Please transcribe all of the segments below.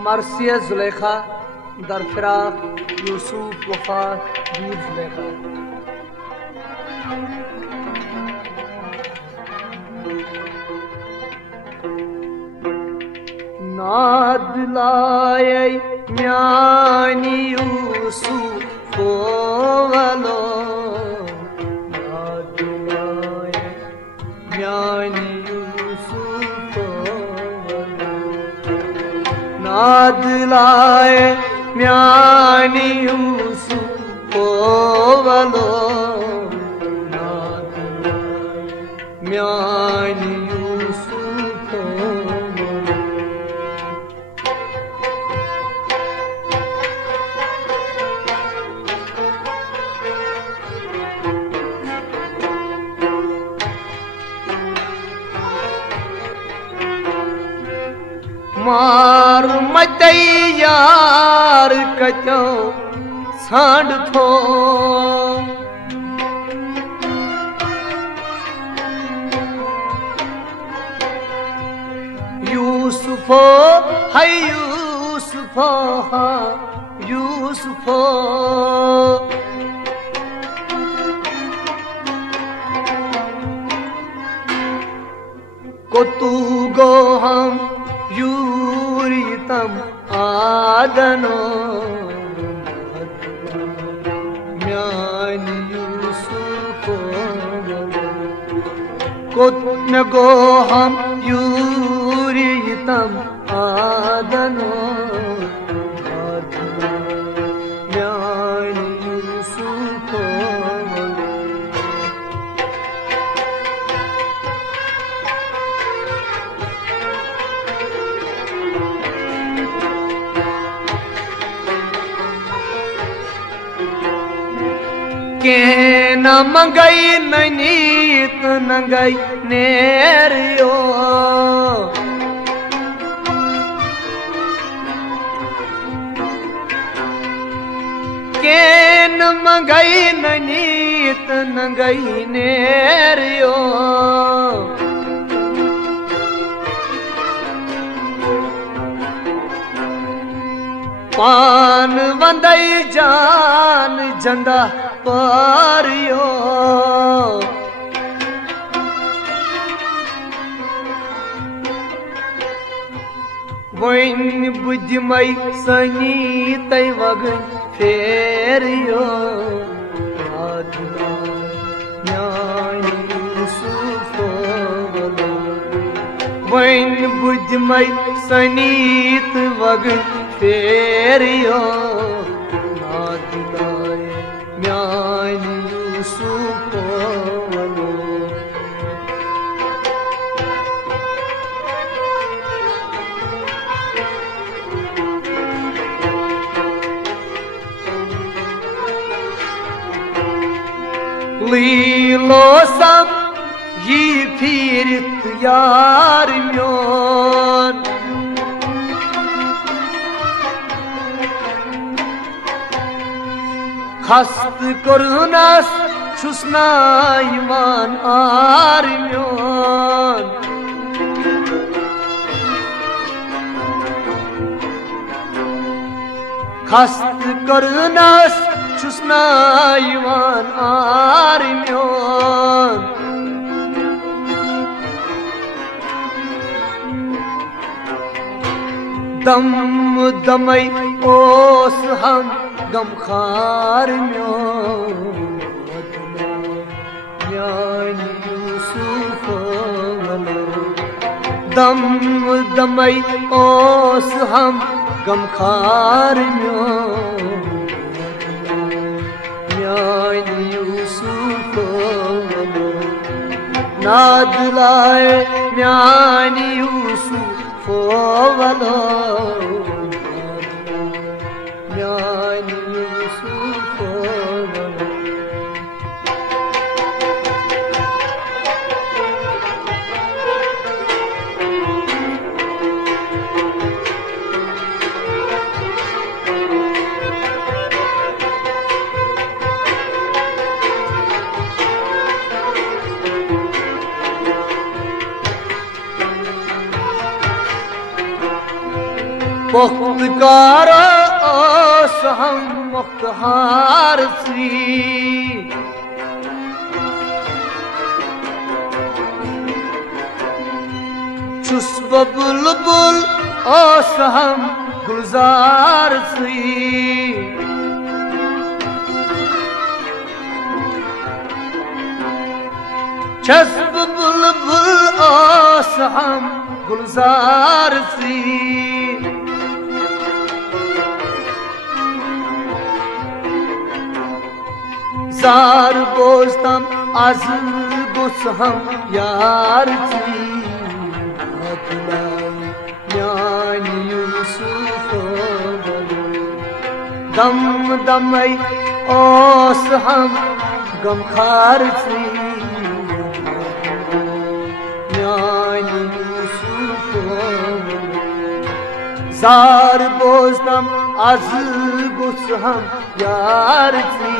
मरसिया जुलेखा दर फिराक यूसुफ वफात वीर जुलेखा। नाद लाए म्यानी यूसुफ वलो, नाद लाए म्यानी यूसुफ वलो, नाद लाए म्यानी यूसुफ वलो, नाद लाए म्यानी यूसुफ वलो। मार मत यार कचो सांड थो, यूसुफो है यूसुफो हाँ यूसुफो, को तू गो हम यूरितम आदनो, म्यानी यूसुफो को न गो हम यूरितम आदनो, म्यानी यूसुफो। के न मंगई ननीत नंगई नेरियो, के न मंगई ननीत नंगई नेरियो, पान वंदई जान जंदा पारियो, वन बुद्धमय सनी तय वगन फेरियो, म्यानी यूसुफ वलो, वन बुद्धमय सनीत वगन फेरियो, नाद लाए म्यानी यूसुफ वलो। लीलो सम ये फिरत यार म्योन, खस्त करुनास छुसना ईमान आर म्योन, खस्त करुनास छुसना ईमान आर म्योन, दम दमई ओस हम गमखार म्योन, म्यानी यूसुफ वलो, दम दमई ओस हम गमखार म्यान यूसुफ नाद लाए म्यान यूसुफ वाला म्यान यूसुफ मुख्तकार ओस हम मुख्तार सी चुस बुलबुल ओस हम गुलजार सी चस्ब बुलबुल ओस हम गुलजार सी जार बोस्तम az गुस हम यार सी म्यान यूसुफ दम दमई ओस हम गमखार सी म्यान यूसुफ जार बोस्तम az गुस हम यार सी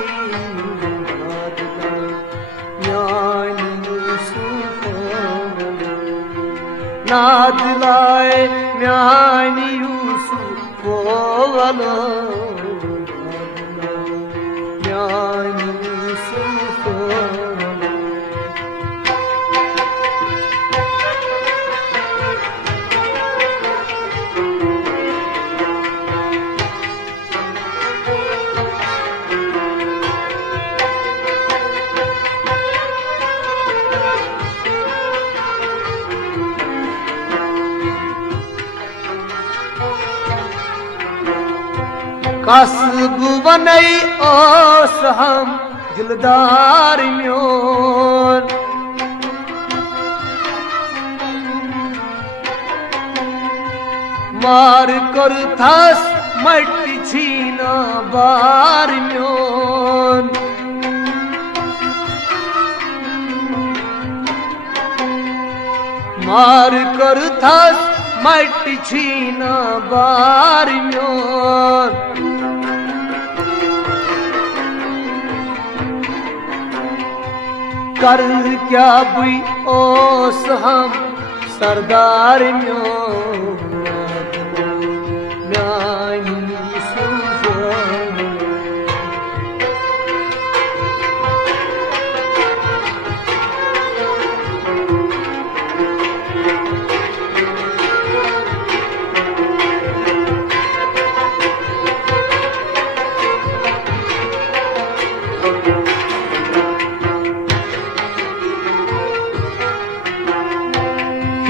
नाद लाए म्यान यूसुफ वाला म्यान यूसुफ कसब बनई ओस हम दिलदार म्योन मार कर थस मट्टी छीना बार म्योन मार कर थस मट्टी छीना बार म्योन कर क्या बुई ओस हम सरदार म्यान यूसुफ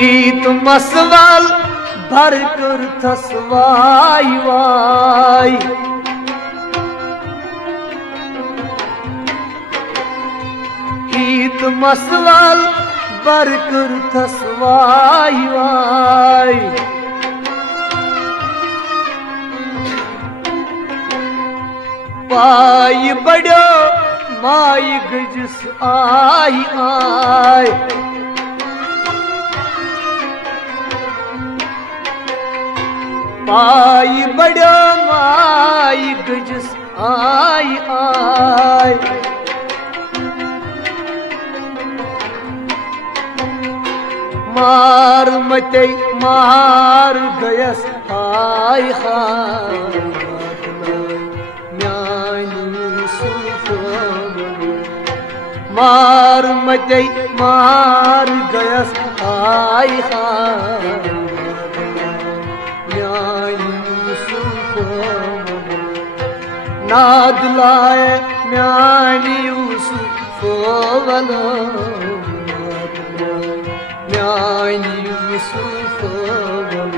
हीत मसवाल भर कर थसवाई वाई हीत मसवाल भर कर थसवाई वाई पाई बड़ो माई गजस आई आई पाई बड़ो माई गजस आई आई मार मते मार गयस हाय हाय म्यान यूसुफ मार मते मार गयस हाय हाय नाद लाए म्यान यूसुफ वाला म्यान यूसुफ वलो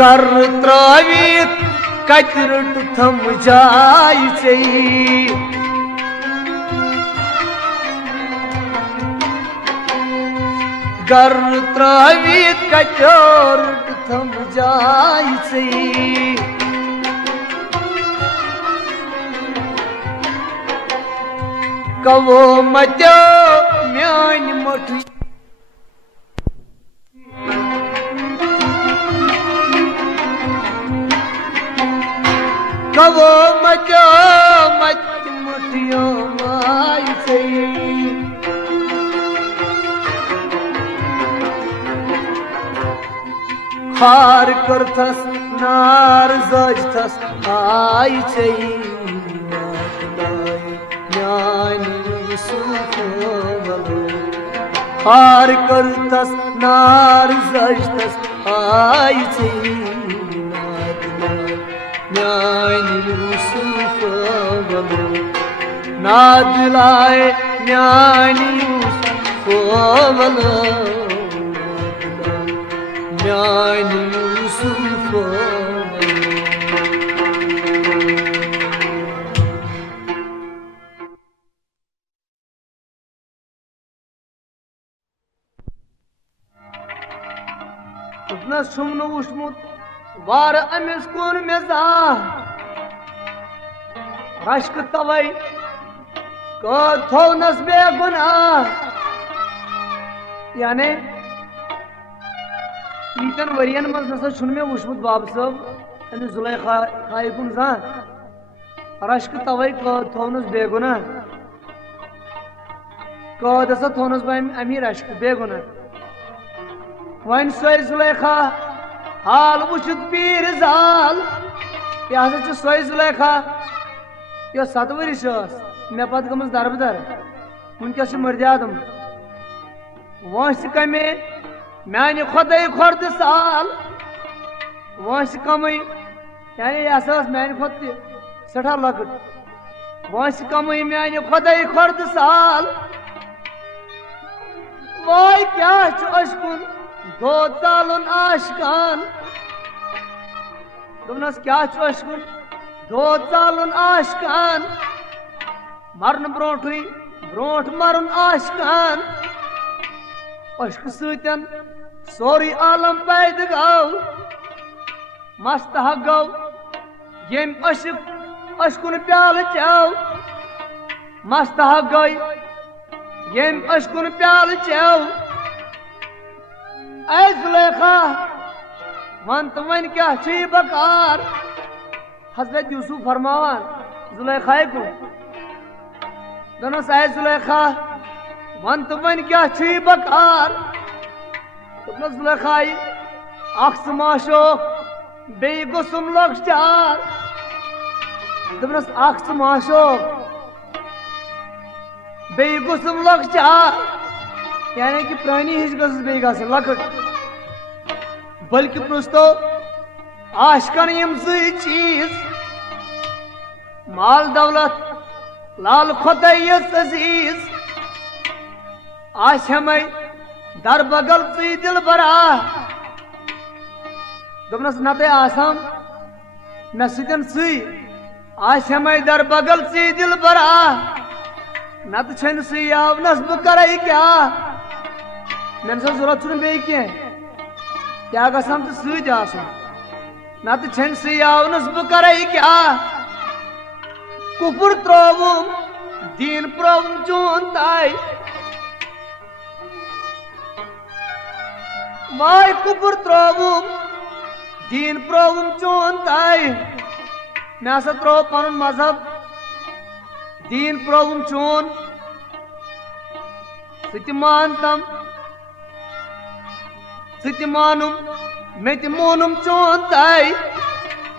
कर त्रवित कचरट थम जाय चई कर त्रवित कचरट थम जाय चई कवो मत्यो म्यान मोठ कवो मचो मच मुठियो माई सही खार करथस नार जजथस आई सही म्यान यूसुफ वलो खार करथस नार जजथस आई सही म्यान यूसुफ वलो नादिलाए म्यान यूसुफ वलो म्यान यूसुफ वलो उसने सुमन वुचमुत वार अमिस कुन मेजा रश्क तवै थोनस बेगुनाह यानी ईतन वरियन मज नसा छुन मे वुचमुत बाब सब अमिस जुलैखा खाई कुन जान रश्क तवै थोनस बेगुनाह दसा थोनस बाम अमी रश्क बेगुनाह वन सोय जुलैखा हाल वुचत पीर जाल यह सोय जुलैखा यह 7 वरिश मे पत गमस दरबदर वनकस मर्द आदम वंस कमे म्यान खुदै खुर्द साल वंस कम यानी यह म्यान खुद सठा लकट वंस कम म्यान खुदै खुर्द साल वाय क्या अशकुन दो तालन आशकान दोनस क्या अशकुन दो तालन आशकान मरन ब्रोट मरन आशकान अशक सतन सोरी आलम पैद गौ मस्तह गौ यम अशकुन प्याल चौ मस्तह गई यम अशकुन प्याल चौ ऐ जुलैखा वन तो वन क्या बकार हजरत यूसुफ फरमान जुलैखाए को दोनों ऐ जुलैखा वन तो वन क्या बकार जुलैखाई अख माशो बे गुसुम लक्ष्यार दोनों अख माशो बे गुसुम लक्ष्यार यानी कि प्राणी हिज गस लकट बल्कि पृस्तो आशकन यम चीज माल दौलत लाल खुदैस अजीज आश हमें दर बगल ची दिल बरा दोनस नते आसम मे सतन ची आश हमें दर बगल ची दिल बरा नत छन सी आवनस ब करे क्या मे जरूरत बे क्या गम तो सत नत छन सी आवनस ब करे क्या कुपुर त्रोवुम दीन प्रोवुम चोन ताई वाय कुपुर त्रोवुम दीन प्रोवुम चोन ताई मे हसा त्रो पन मजहब दीन प्रोवुम चोन सत मानतम सत मानुम मे मोनुम चोन ताई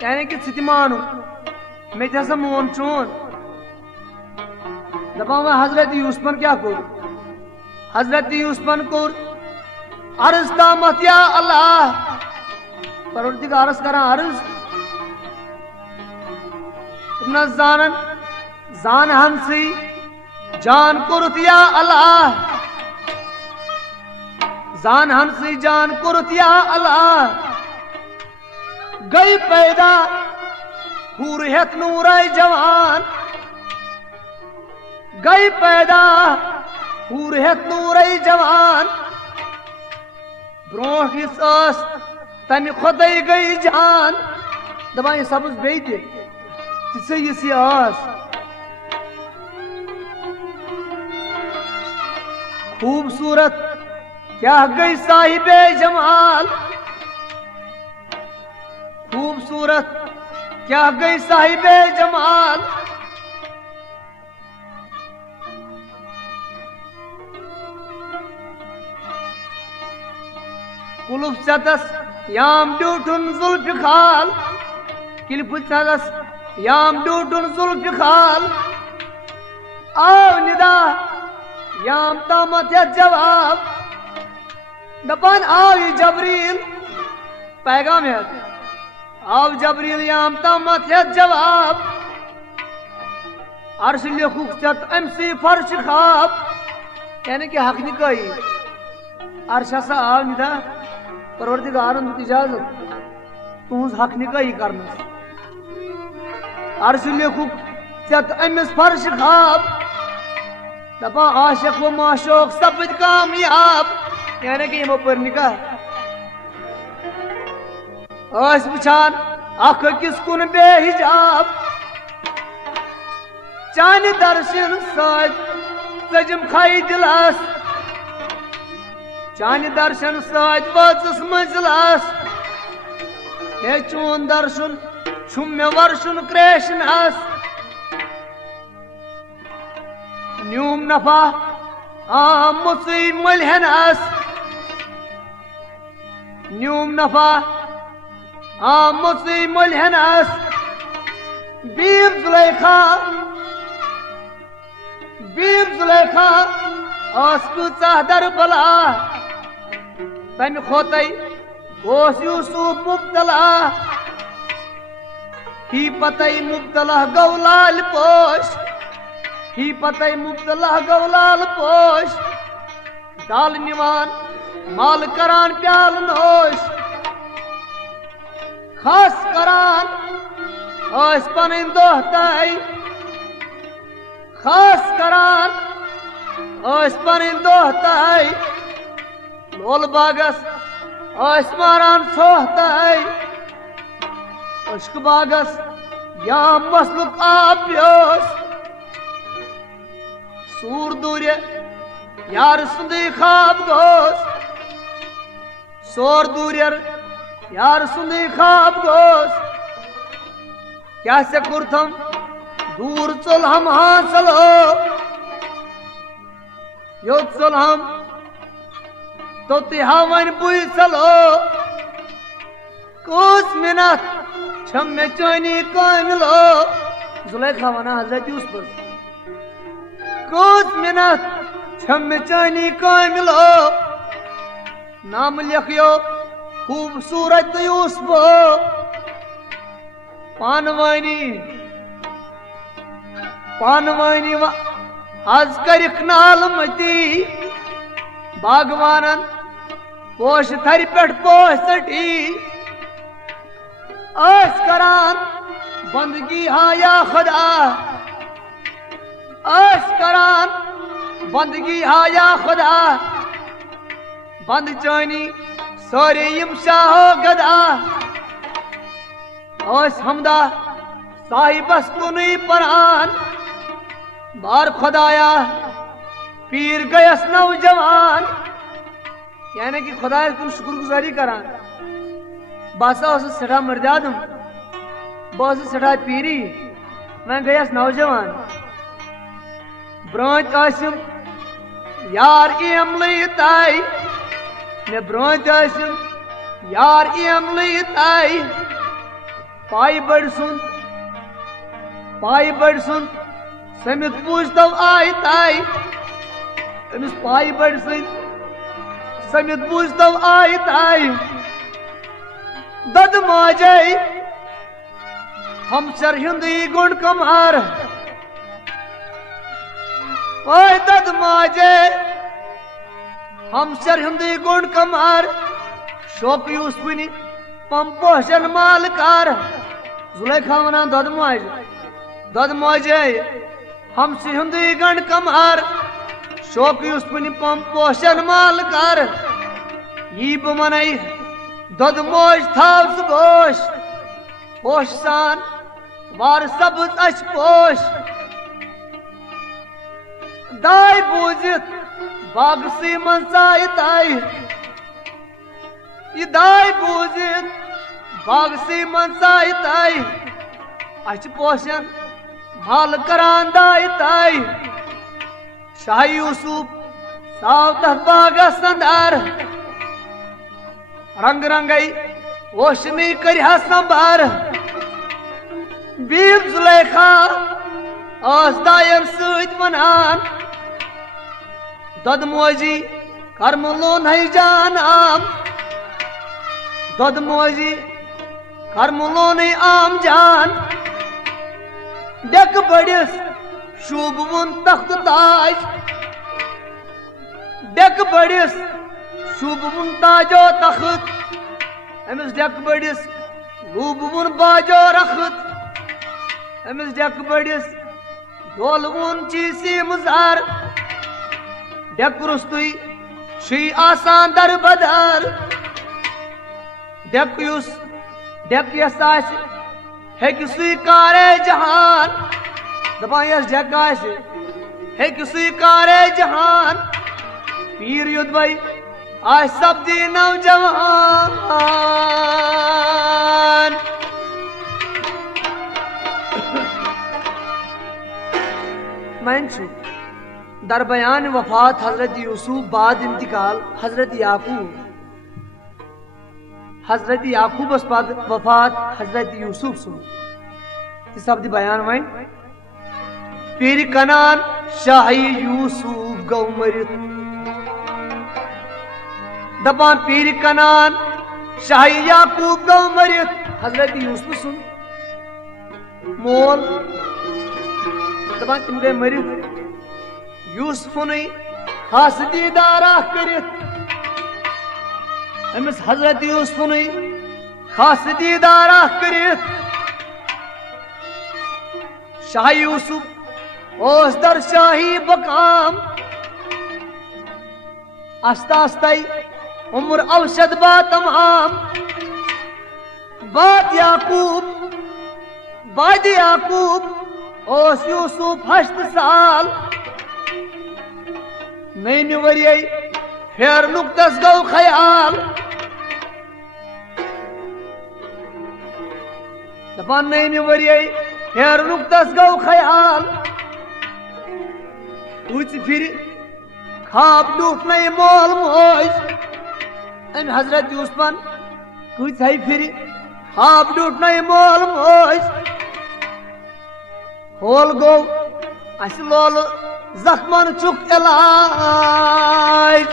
यानी कि सत मानुम मे हसा मोन चोन दपान वह हजरत यूसुफन क्या कोर हजरत यूसुफन कोर अर्ज तामत या अल्लाह परवरदिगार अर्ज करा अर्ज न जानन जान हमसी जान कुरुत या अल्लाह जान हमसी जान कुरुत या अल्लाह गई पैदा हूर हेत नूराय जवान गई पैदा हूर हेत नूराय जवान ब्रोह इस तम खुदई गई जान दपा यह सब्ज बे यस खूबसूरत क्या गई साहिबे जमाल खूबसूरत क्या गई साहिबे जमाल कुलुफ सतस याम ड्यूटुन जुल्फ खाल किलफ सतस याम ड्यूटुन जुल्फ खाल आव निदा याम तामत जवाब दपन आव जबरील पैगाम है आव जबरील याम तामत जवाब अर्श लिखुक अमसी फर्श खाब यानी कि हक निकाई अर्श हसा आव निदा परवरदिगारन दुत इजाजत तुज हक निकाई करना अर्श लिखुक अमिस फर्श खाब दपा आशिक व माशोक सपद कामयाब यानी कि यमो पर निकाह वुचान अख किस कुन बेहिजाब चान दर्शन सजम खाई दिलास चान दर्शन वाचस मंजिलास हे चोन दर्शन छुम मे वर्षुन क्रेशनास न्यूम नफा आम मुसी मलहनास न्यूम नफा आम मुसी मलहनास बीब जुलेखा आसकु चाहदर बला तम खोतई गोस यूसुफ मुब्तला ही पतई मुब्तला गौलाल पोश ही पतई मुब्तला गौलाल पोश दाल निवान माल करान प्याल नोश खास करान आस पन दोहताई खास करान आस पन दोहताई लोल बागस आस मारान सोहताई उश्क बागस या मसलुक आप्योस सूर दूर्य यार सुंदी खाब गोस सोर दूर्यर यार सुंदी खाब गोस क्या से कुर्थम दूर चल हम हासलो यो चल हम तो तिहावन बुई चलो कुछ मिनट छम में चोनी कामिलो जुलेखा वना हजरत यूसुफ कुछ मिनट छम में चोनी कामिलो नाम लिखियो खूबसूरत यूसुफ पानवानी आज करिक नाल मती बागवानन पोश थर पे पोश सटी आस करान बंदगी हाँ या खुदा आस करान बंदगी हाँ या खुदा बंद चानी सारे यम शाहो गदा आस हमदा साहिबस कुनी परान बार खुदाया पीर गयस नौजवान यानी कि खुदा कुन शुक्रगुजारी करान बासा सठा मर्यादम बस सठा पीरी मैं गयस नौजवान ब्रोच आसिम यार एम लई मे ब्रोच आसिम यार एम लई पाई बड़ सुन पाई बड़ सुन समित पूछतो आई ताई अमिस पाई बड़ सुन समित पूछतो आई ताई दद माजे हम सर हिंदी गुण कमार ओए दद माजे हम सर हिंदी गुण कमार शोक यूसुफनी पंपोशन मालकार जुलेखा वना दद माजे हम सर हिंदी गुण कमार शोक यूसुफनी पंपोशन मालकार यी बमनई दद मोज थाव गोश पोश सान वार सबज अश पोश दाय बूजित बागसी मनसाई ताई ये दाय बूजित बागसी मनसाई ताई अच पोशन माल करान दाई ताई शाह यूसुफ साव तह बागस अंदर रंग रंगई वोशनी करिहा संबार बीब जुलेखा आसदायन सद वनान दद मोजी करमलोन है जान आम दद मोजी करमलोन आम जान डेक बड़िस शुभवन तख्त ताज डेक बड़िस शुभवन ताजो तख्त अमिस डेक बड़िस लूबवन बाजो रखत Amish deck बड़िस डोलवन chassis मुजार deck रुस्तुई she आसान दर बदर डेक युस डेक यस आस हेक स्वीकारे जहान दपान यस डेक आस हेक स्वीकारे जहान पीर युद्ध भाई आज सब्जी नौजवान मंशू दर बयान वफात हजरत यूसुफ बाद इंतकाल हजरत याकूब बाद वफात हजरत यूसुफ सु शब्द बयान वन पीर कनान शाही यूसुफ गौ मरित दपान पीर कनान शाही याकूब गौ मरित हजरत यूसुफ सुन मोल दपान तुम गए मरित यूसुफन खास दीदारा करित अमिस हजरत यूसुफन खास दीदारा करित शाह यूसुफ ओस दर शाही बकाम आस्ता आस्ता उम्र अवशद बा तमाम बाद याकूब ओस यूसुफ 8 साल नई वरिय फेर नुक्तस गौ ख्याल दपान नई वरिय फेर नुक्तस गौ ख्याल उच फिर खाब डूट नई मोल मोज अम हजरत यूसुफन कुछ है फिर खाब डूट नई मोल मोज होल गो अस लोल जख्मन चुक इलाज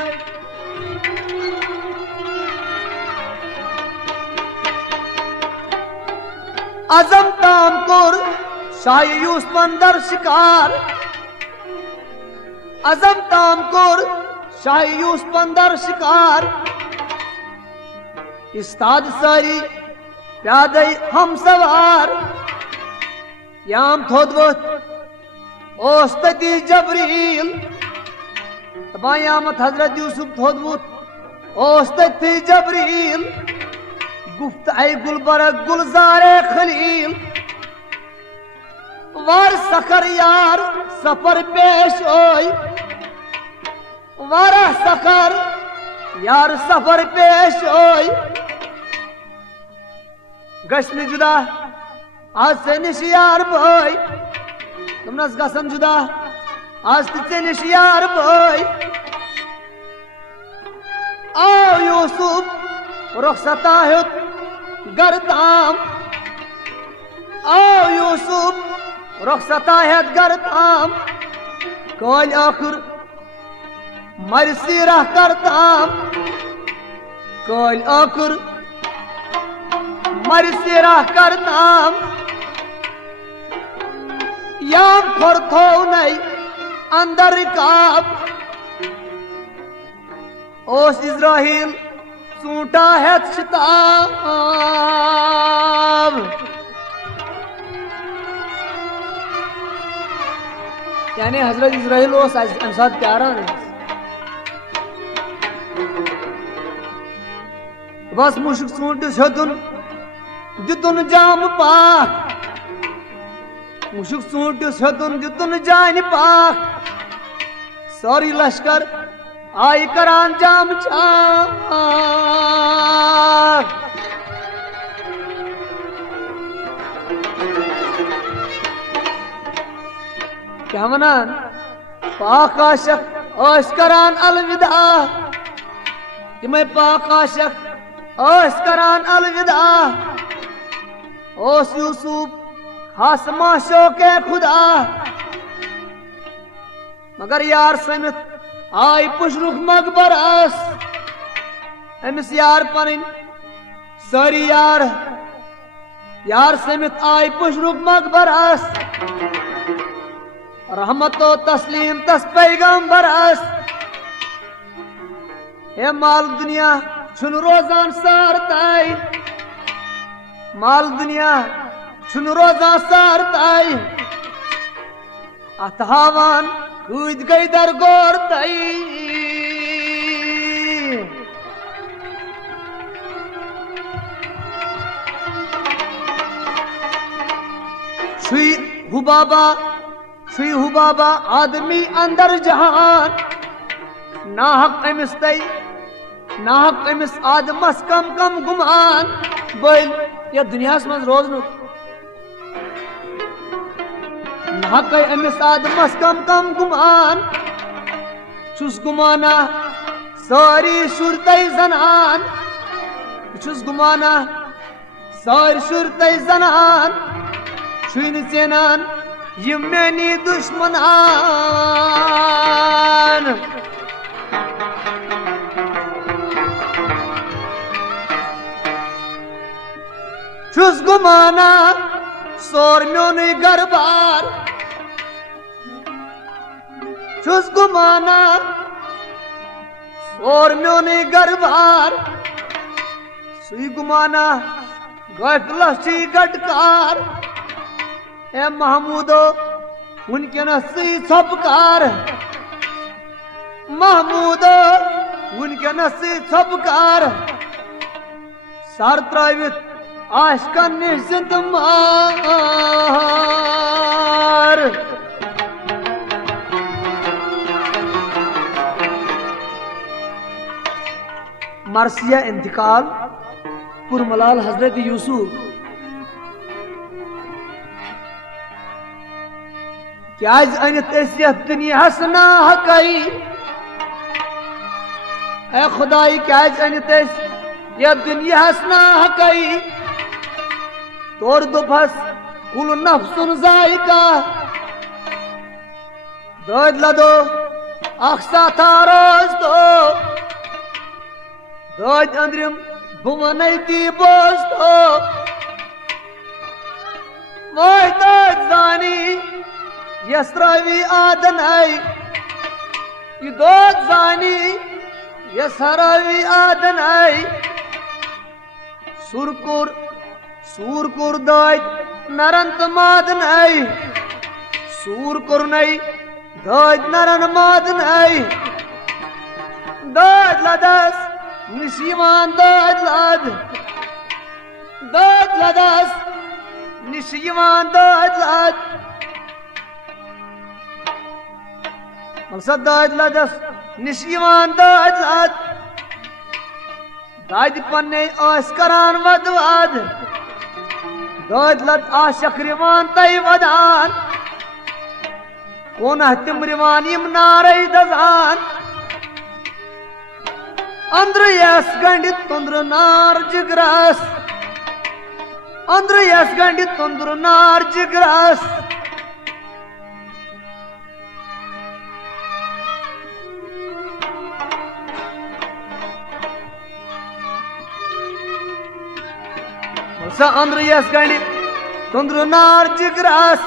अजम ताम कोर शाह यूसुफन दर शिकार अजम ताम कोर शाह यूसुफन दर शिकार इस्ताद सारी प्यादई हम सवार याम थोदवत ओस तती जबरील तबायामत हजरत यूसुफ थोदवत ओस तती जबरील गुफ्त आई गुलबरग गुलजारे खलील वार सखर यार सफर पेश ओय वारा सखर यार सफर पेश ओय गश्न जुदा आज से निशियार बोय तुमनस गसन जुदा आज से निशियार बोय आओ यूसुफ रुखसता है गर्दाम आओ यूसुफ रुखसता है करताम कल आखिर मरसी रह करताम कल आखिर मरसी रह करताम याम खोर थो नहीं अंदर काप ओस इज़राइल सूटा है शिताब यानी हजरत इज़राइल ओस अमसाद प्यारा बस मुश्क सूट छुन दितुन जाम पाक मुश्क सूट छुन दितुन जान पाक सारी लश्कर आई करान जाम चाक क्या वनान पाक आशक ओस करान अलविदा तिमे पाक आशक ओस करान अलविदा ओस यूसुफ खास माशो के खुदा मगर यार समित आई पुशरुख मकबरस अमिस यार पन सारी यार समित आई पुशरुख मकबरस रहमतो तस्लीम तस पैगंबरस हे माल दुनिया छुन रोजान सारताई माल दुनिया छुन रोजान सारताई अतहावान कूद गई दर गोर तई छुई हुबाबा आदमी अंदर जहान नाहक अमिस तई नाहक अमिस आदमस कम कम गुमान बोल या दुनिया मज रोजन नाहक अमिस आदमस कम कम गुमान छुस गुमाना सारी शुरतई जनान छुस गुमाना सारी शुरतई जनान छुन चेनान यम मेनी दुश्मनान छुस गुमाना सोर म्योन गरबार छुस गुमाना सोर म्योन गरबार सुई गुमाना गफलसी गटकार ए महमूदो उनके नसी छपकार महमूदो उनके नसी छपकार सार त्रावित आशकन निश्चित मार मरसिया इंतकाल पुरमलाल हजरत यूसुफ क्या अनित दुनिया ना हकई ए खुदाई क्या अनित यह दुनिया ना हकई तोर दुफस कुल नफ्सुन जायका दद लदो अक्सा थारोज दो दद अंद्रिम बुमनैती बोज दो वह दद जानी यसरावी आदनाई ये दद जानी यसरावी आदनाई सूरकुर दाय नरंत मादनाई सूरकुर नई दाय नरन मादनाई दाद लदस निशिवान दाद लदस निशिवान दाद लद मकसद दाद लदस निशिवान दाद लद दाद पन्ने आस करान वदवाद दाद लद आशक रिवान तय वदान कोन तिम रिवान यम नारे दजान अंद्र यस गंडित तुंद्र नार जिग्रास अंद्र यस गंडित तुंद्र नार जिग्रास सा अंद्र यस गणि तुंद्र नार जिग्रास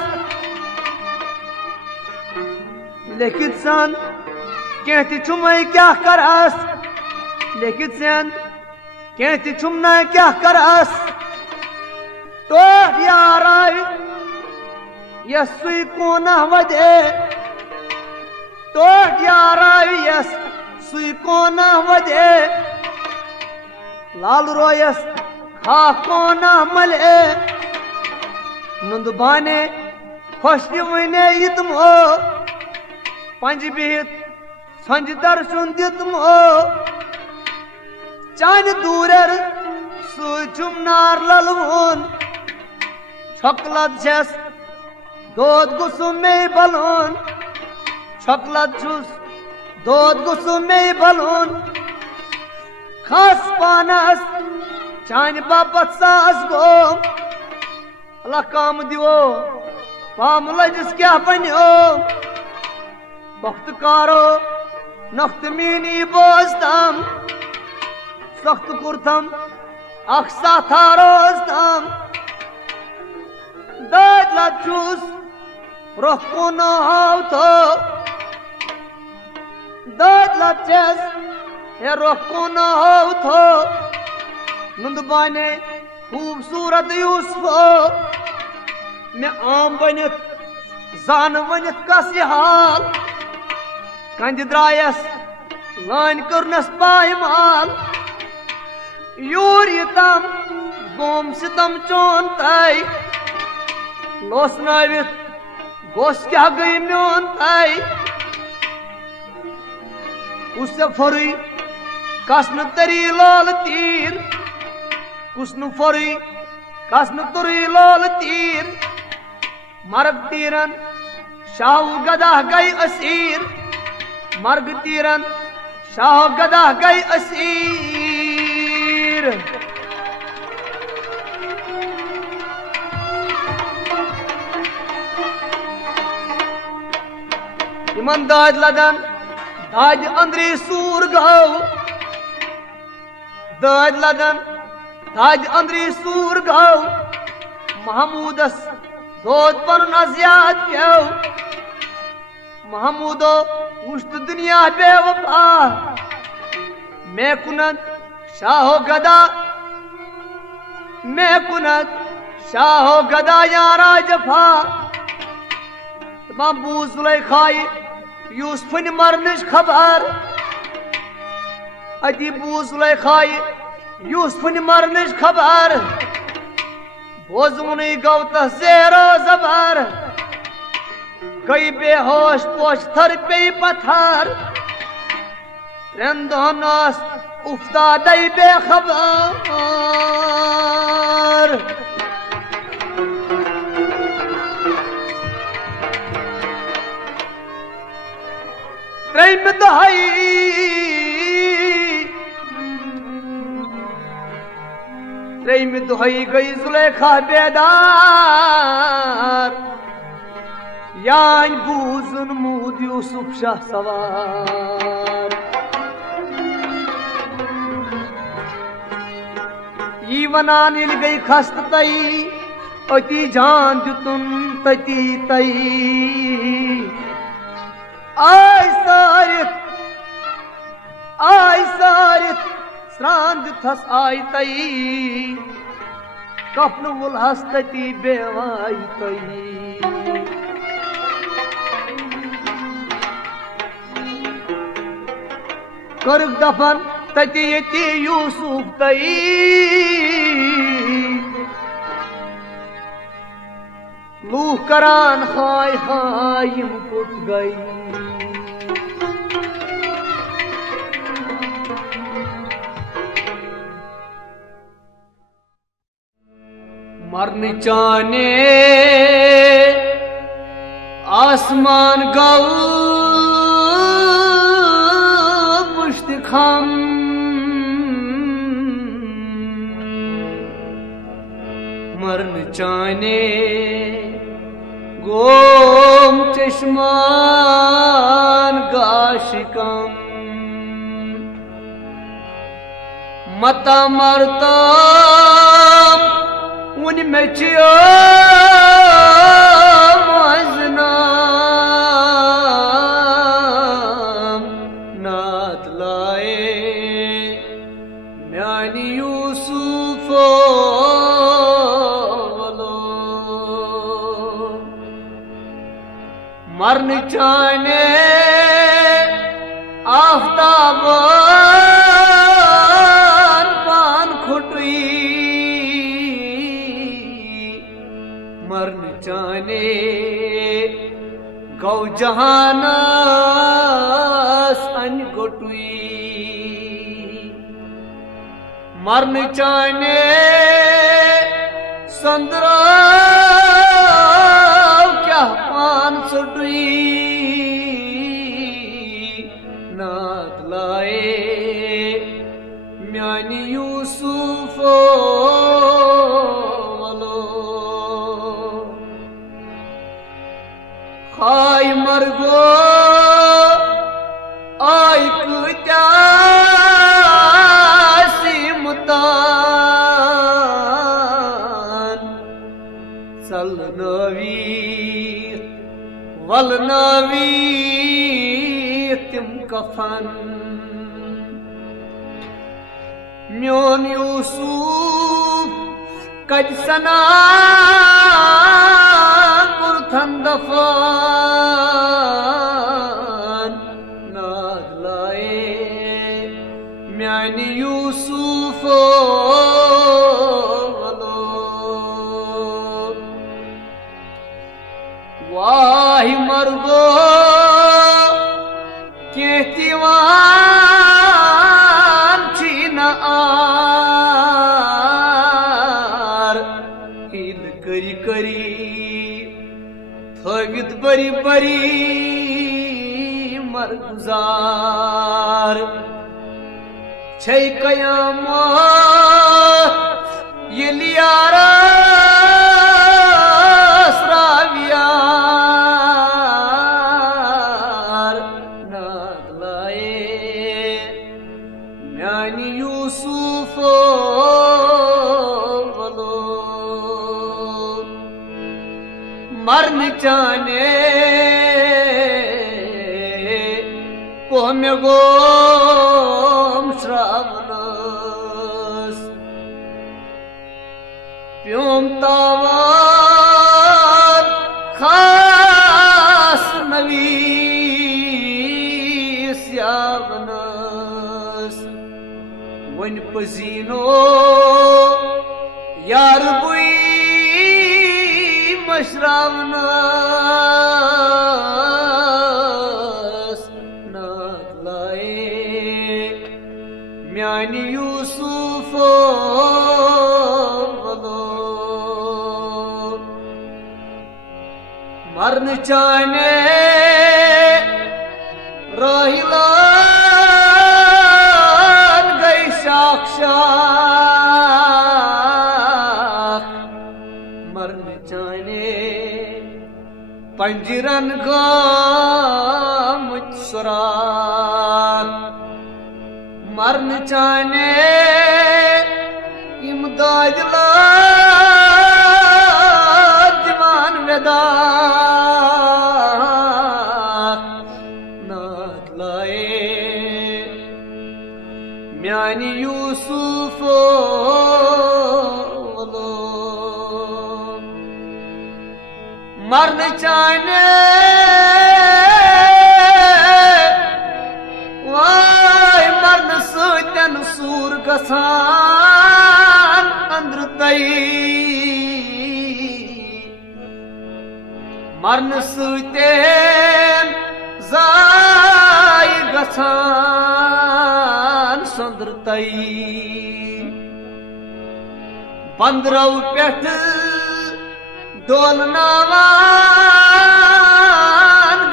लेकित सन कहती चुमय क्या करास लेकित सन कहती चुमना क्या करास तो यार यस सुई कोना वदे तो यार यस सुई कोना वदे लाल रोयस खा कोना मले नुंद बाने खुशी वने इतमो पंज बिहित संज दर्शन दितमो चान दूरर सुचुम नार ललवोन छकलत छस दोद गुसुम में बलोन छकलत छुस दोद गुसुम में बलोन खास पानस चान बापत सास गो अल्लाह काम दिवो पाम लजिस क्या बनो वक्त कारो नख्त मीनी बोस्तम सख्त कुर्तम अक्सा थारोस्तम दाद लचूस रोको न हाव तो दाद लचस ये रोको न हाव तो नुंदबाने खूबसूरत यूसुफ मैं आम बनित जान वनित कस हाल कंज द्रायस लान करनस पायमाल यूर यतम गोम सितम चोन तय लोसनावित गोस क्या गई म्योन तय उससे फरी कसन तरी लाल तीर कुसन फरी कसन तरी लाल तीर मर्ग तीरन शाह गदा गई असीर मर्ग तीरन शाह गदा गई असीर इमन दाद लदन दाद अंद्री सूर गाव दाद लदन दाद अंद्री सूर गाव महमूदस दोद पर नजियात प्यो महमूदो उश्त दुनिया बेवफा मैं कुनत शाहो गदा मैं कुनत शाहो गदा यारा जफा तमाम बूजुले खाई यूसुफन मरनच खबर अति बूजुले खाई यूसुफन मरनच खबर बोजुन गौत जेरो जबर गई बेहोश पोश थर पे पत्थर रंदोनस उफ्ता दई बेखबर त्रैम दहाई त्रैम दुहाई गई जुलेखा बेदार यान बूजुन मूद यूसुफ शाह सवार यी वनान यिल गई खस्त तई अति जान जुतुन तती तई आय सारित श्रांत थस आय तई कफन वुल हस्तती बेवाई तई कर दफन तती यती यूसुफ तई लूह करान हाय हाय यम कुत गई मरन चाने आसमान गौ पुष्ट खम मरन चाने गोम चश्मान गाशिकम मता मरता वन मे मजनाम नात लाए म्यानी यूसुफो मरन चाने आफ्ताबान पान खुटी मरन चाने गौ जहानस अन गोटुई मरन चाने संद्रा क्या पान सुटुई नात लाए म्यानी यूसुफो वलो खाय मरगो आय कुत्यासी मुतान सल नवी वल नवी तिम कफन म्योन यूसुफ कज सना कुर्थन दफन नाद लाए म्यानी यूसुफो वलो वाहि मरगो केतिवान छीन आर हिल करी करी थवित बरी बरी मरगुजार छै कयामत यलियारा मरन चाने कोम्य गोम श्रावणस प्योम तावार खास नवी स्यावनस वन पजीनो यार बुई मशरावनस नात लाए म्यानी यूसुफो वलो मरन चाने रहिलान गई साक्षात मरन चाने पंजरन गामुच सुरार मरन चाने इमदाद जवान वेदा नात लाए म्यानी यूसुफो मरन चाने वाय मरन सतन सूर गसान अंदर तई मरन सतन जाय गसान संदर तई बंदरव पेट डोलनावान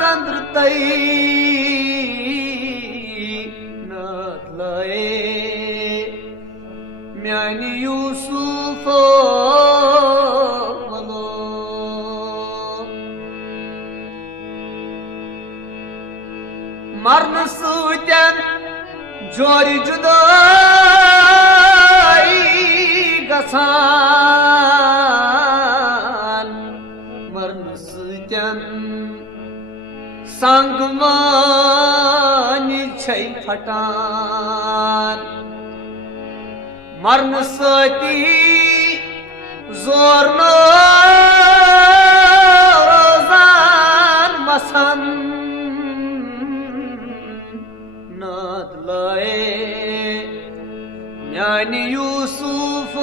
गंद्र तई नात लाए म्यानी यूसुफो वलो मरन सूजन जोरी जुदाई गसान संगमानी छै फटान मरन सती जोर रोजान मसन नाद लाए यानी यूसुफ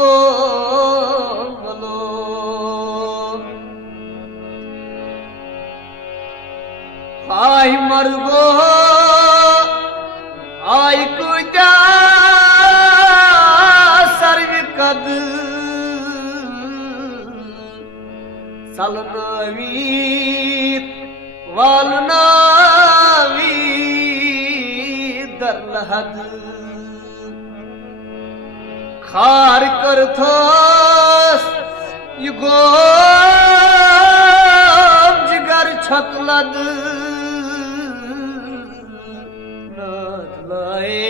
वलो हाय मरगो आय कुजा सर्व कद सलनवीत वालनावी दरलहद खार कर थोस युगो जिगर छतलद नाद लाए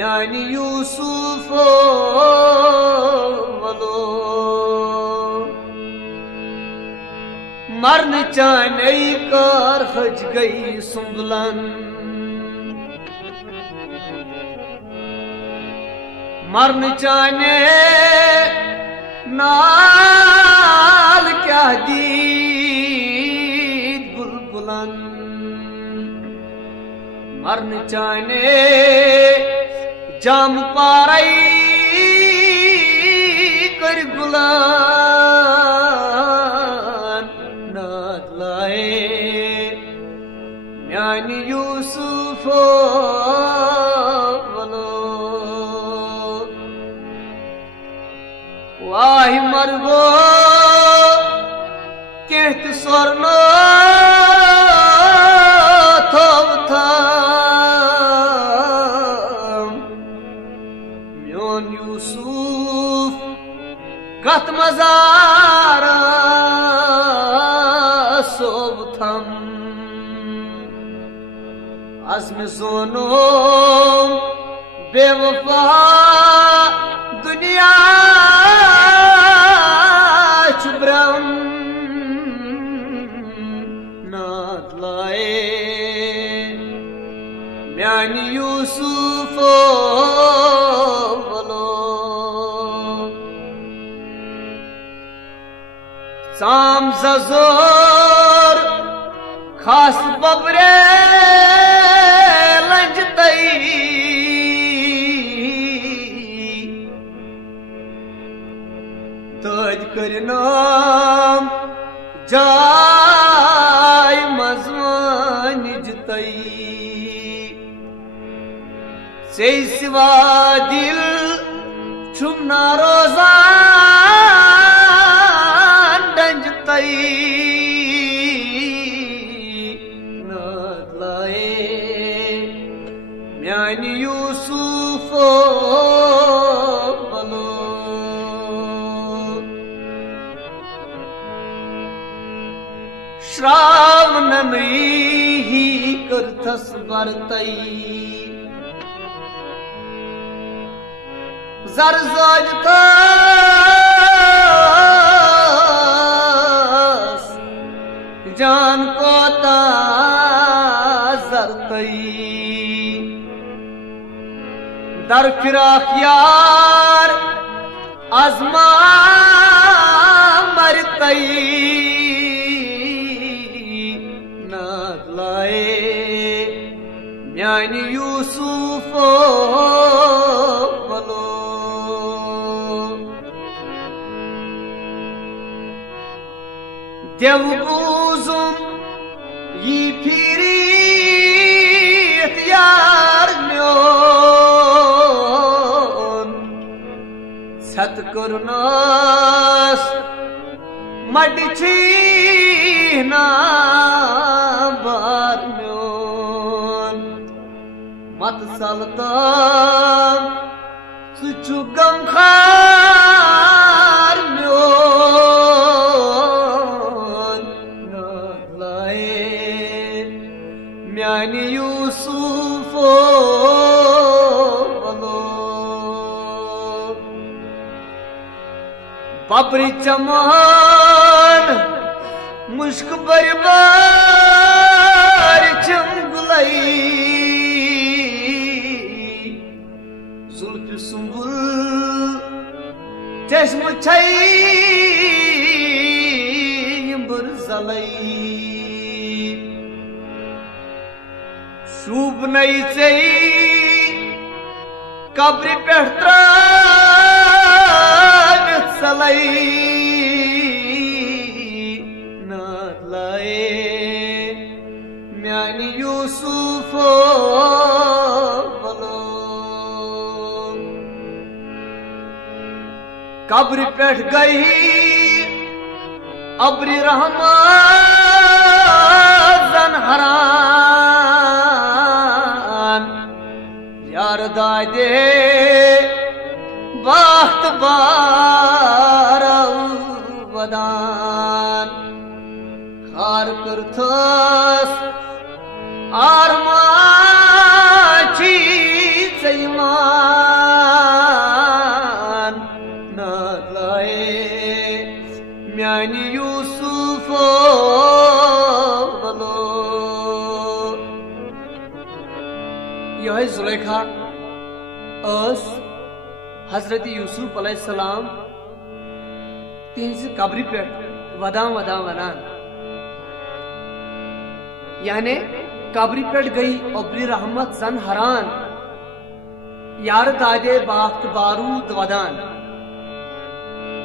यानी यूसुफ वलो मरन चाने कर हज गई सुंबलन मरन चाने नाल क्या दीद बुलबुलन मरन चाने जाम पारई कर गुलान नाद लाए यानी यूसुफ वलो वाह मरगो कहत स्वर्ण थोब था म्योन यूसुफ गत मजार सोब थम आज़म सोनो बेवफा दुनिया चुब्रम नाद लाए म्यानी यूसुफ वलो साम जजोर खास बबरे लंजतई तज करनाम जाय मजमान जतई से सिवा दिल छुमना रोजान डंजतई नाद लाए म्यानी यूसुफ वलो श्रावण ही करथस बरतई जर जोजतस जान को ताजरतई दर फिराक यार आजमा मरतई नाद लाए म्यानी यूसुफ वलो देव बूजुम यी फिरी यार म्योन सत करुनास मडछी ना बार म्योन मत सलताम सुचु गम खार म्योन नाद लाए म्यानी यूसुफ वलो बबरी चमान मुश्क बरबार चंगुलाई जुल्फ सुंबुल चश्म छई बुरजलई शूब नई चई कब्र पेट्रा सलई नादलाए म्यानी यूसुफ बोलो कब्र पेट गई अब्री रहमान हरान यार दादे बाख्त बार वदान खार करथस आरमाची चैमान नादलाए म्यानी यूसुफ बोलो यह जुलेखा अस हजरत यूसुफ अलैहिस्सलाम तिज कब्र पे वदान यानी कब्र पे गई अब्री रहमत जन हरान यार दादे बाख्त बारूद वदान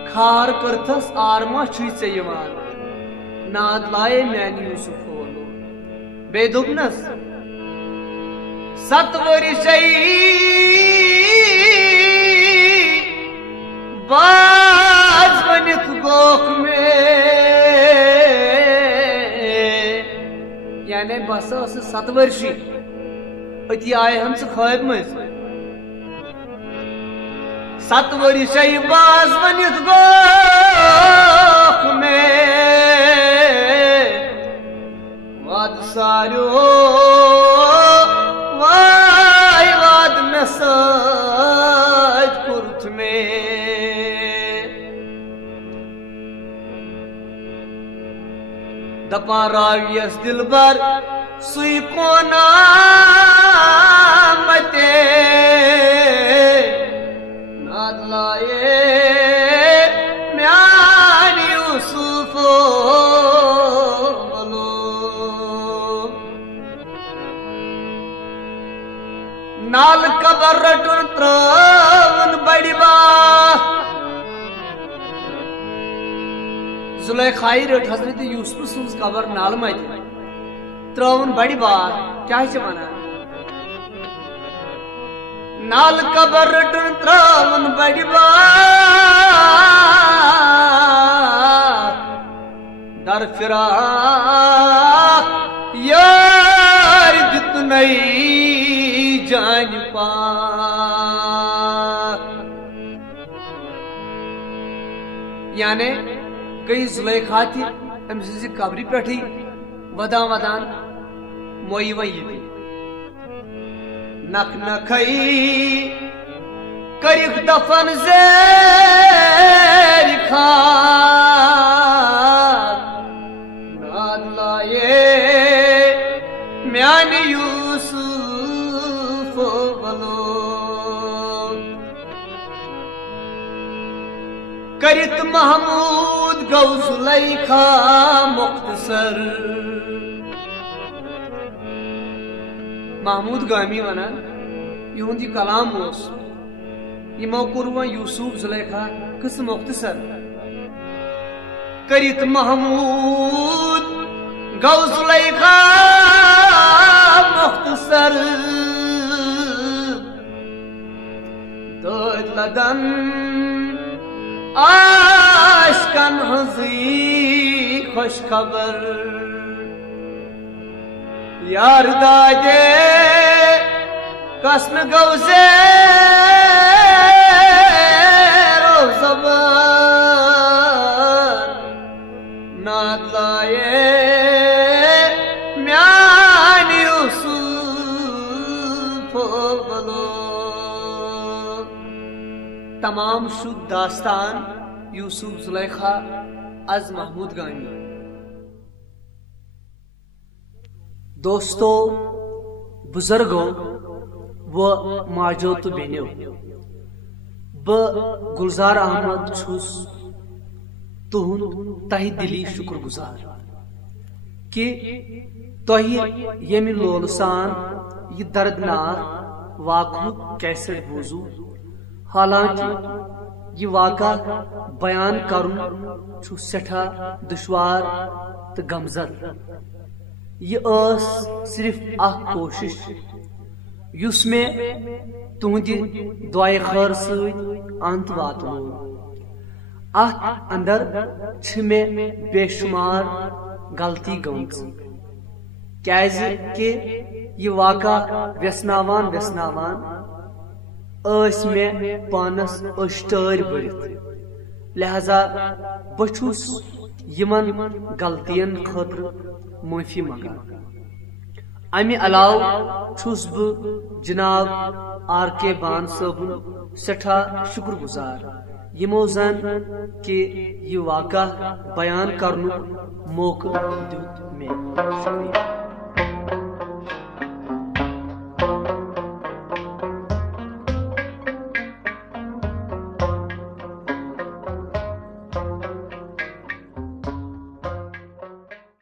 खार करथस आरमा छुई यमान नाद लाए मैन यूसुफ बोलो बेदुबनस सतवरी बाज बनित गोख में यानी बस 7 वर्षी अति आए हम ख्वाब मज 7 वर्षी बाज बनित गोख में वाद सारो वाद में सज कुर्थ में दपा रावियस दिलबर सुई कोना मते नाद लाए म्यान यूसुफ बोलो नाल कबर रटुन त्रवन बड़ी बा जुलेखाई रट हजरत यूसुफ सुस कबर नाल मत त्रवन बड़ी बात क्या बना नाल कबर रटन त्रवन बड़ी बात दर फिराक यार जितनई जान पा यानी गई जुलेखा थी अमसी कब्री पे वदान वदान मोई वही नख नखई करिक दफन ज़ेर खाक नाद लाए म्यान यूसुफ बोलो करित महमूद गौ जुलेखा मुख्तसर महमूद गामी वना युंदी कलाम यमो कुर्वा यूसुफ जुलेखा किस मुख्तसर करित महमूद गौ जुलेखा मुख्तसर दौद लदन आशकन हज़ी खुश खबर यार दादे कसम गौसे रोज़बर नाद लाए म्यान यूसुफ बोलो तमाम शुद्ध दास्तान यूसुफ जुलेखा अज महमूद गानी दोस्तों, बुजुर्गों व माजो तो बेनियो, ब गुलजार अहमद छुस तुहुन तहि दिली शुक्र गुजार कि तोहि यमि लोल सान ये दर्दनाक वाक़ु कैसेट बोजू। हालांकि ये वाक़ा बयान करुन छु सेठा दुश्वार तो गमजद। ये सिर्फ कोशिश युस में तुहंदि दुआए खैर सत अंत वातनो। अत अंदर छ में बेशुमार गलती गमच कि ये वाक़ा व्यसनावान व्यसनावान में पानस अश्तर बढ़ित, लिहाजा बहुस यमन गलतियन खतर माफी मंगान। अमि अलाव छुस बह जनाब RK बान साहबुन सेठा शुक्र गुजार यमो जन कि यह वाक़ा बयान करनुक मौका दियुत में। शुक्रिया।